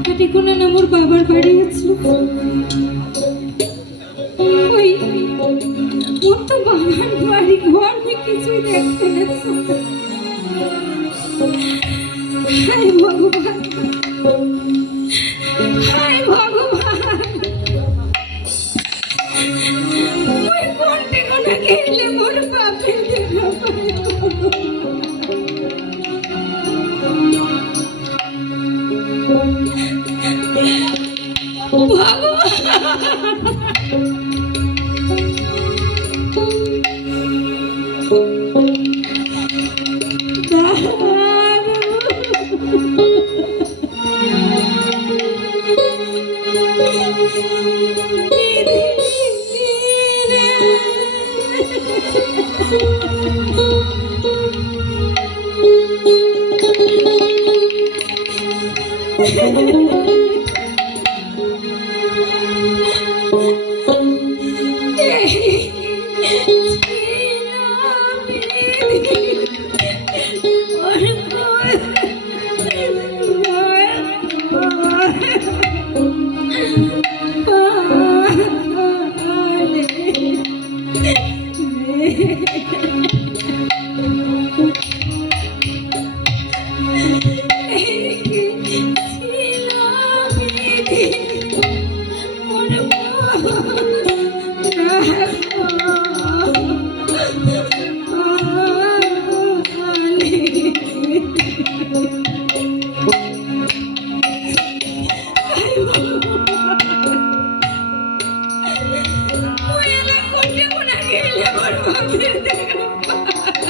হাতে আমার বাবার বাড়ি আছিল ওই ওর তো বাবার বাড়ি ঘর কিছুই দেখতে না। ভগবান। Voy a la joya con por favor,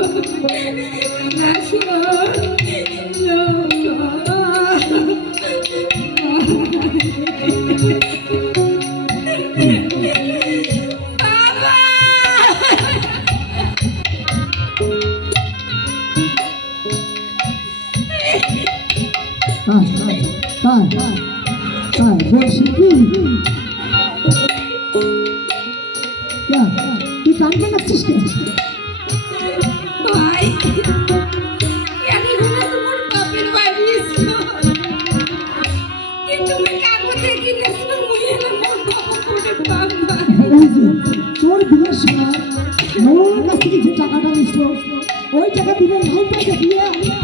অসুখ তাই করে বাবা ওই যে, তোর বিয়ের সময় মোর কাছ থেকে যে টাকাটা নিছিল ওই টাকা দিলে লাইনটাকে দিয়ে তোর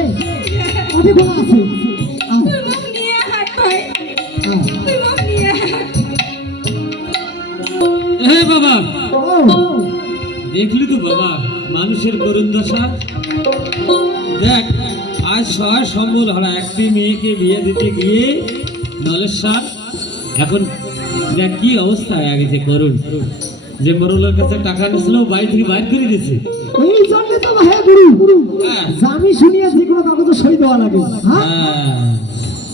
পাশে অনেক বড় আছে। হ্যাঁ, বাবা দেখলি তো বাবা মানুষের করুণ দশা? দেখ আজ সহায় সম্বল হলো একটি মেয়েকে বিয়ে দিতে গিয়ে নলেশ্বর এখন দেখ কি অবস্থা হয়ে গেছে করুণ। যে মরলের কাছে টাকা নিয়েছিল বাড়ি থেকে বাইর করে দিয়েছে। হ্যাঁ। আমি শুনিয়া যে কোনো কাগজে সই দেওয়া লাগে হ্যাঁ হ্যাঁ।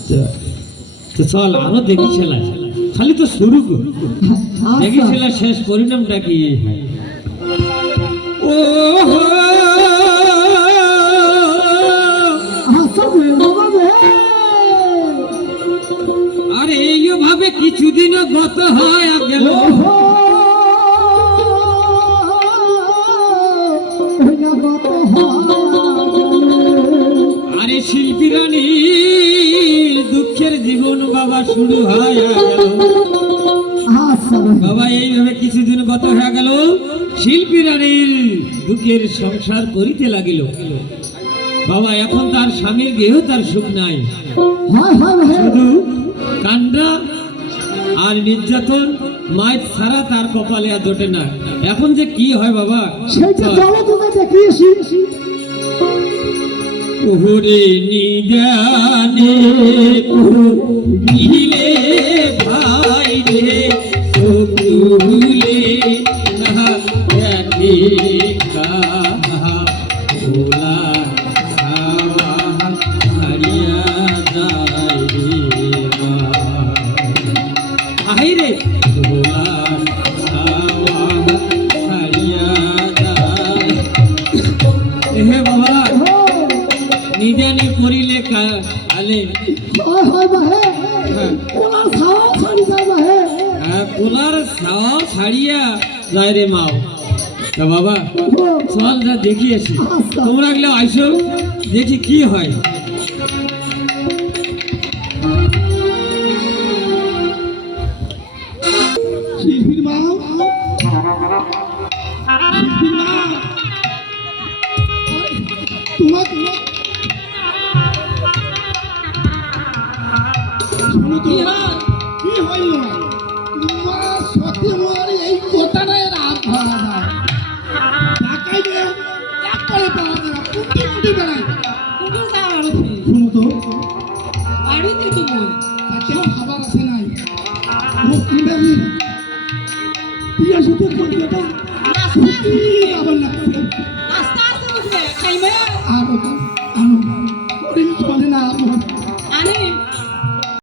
তো- চল আরও দেখি ছেলা খালি তো শুরু কর। দেখি আচ্ছা ছেলা শেষ পরিণামটা কি ও আচ্ছা বে, বাবা বে। আরে গত হয় শিল্পী দুঃখের জীবন বাবা শুরু হয়। বাবা এইভাবে কিছুদিন গত হয়ে গেল শিল্পী রানীর দুঃখের সংসার করিতে লাগিল। বাবা এখন তার স্বামীর গেহ তার সুখ নাই। শুধু কান্না আর নির্যাতন মায়ের ছাড়া তার কপালে আর জোটে না। এখন যে কি হয় বাবা? ওহরে নিদানে পুহিলে ভাই রে কোলার ছাওয়া ছাড়িয়া যায় রে মাও বাবা চল দেখি আচ্ছা। তোমরা গেলে আইসো দেখি কি হয় তোমার শোনো তো কি হইল? তোমার সত্যি মোর এই রাত ধরা যায় ঢাকায় যে এক করে পাওয়া যায় কুটি কুটি বেড়ায়। শোনো তো তাতে খাবার আছে নাই। ও সত্যি না ওটা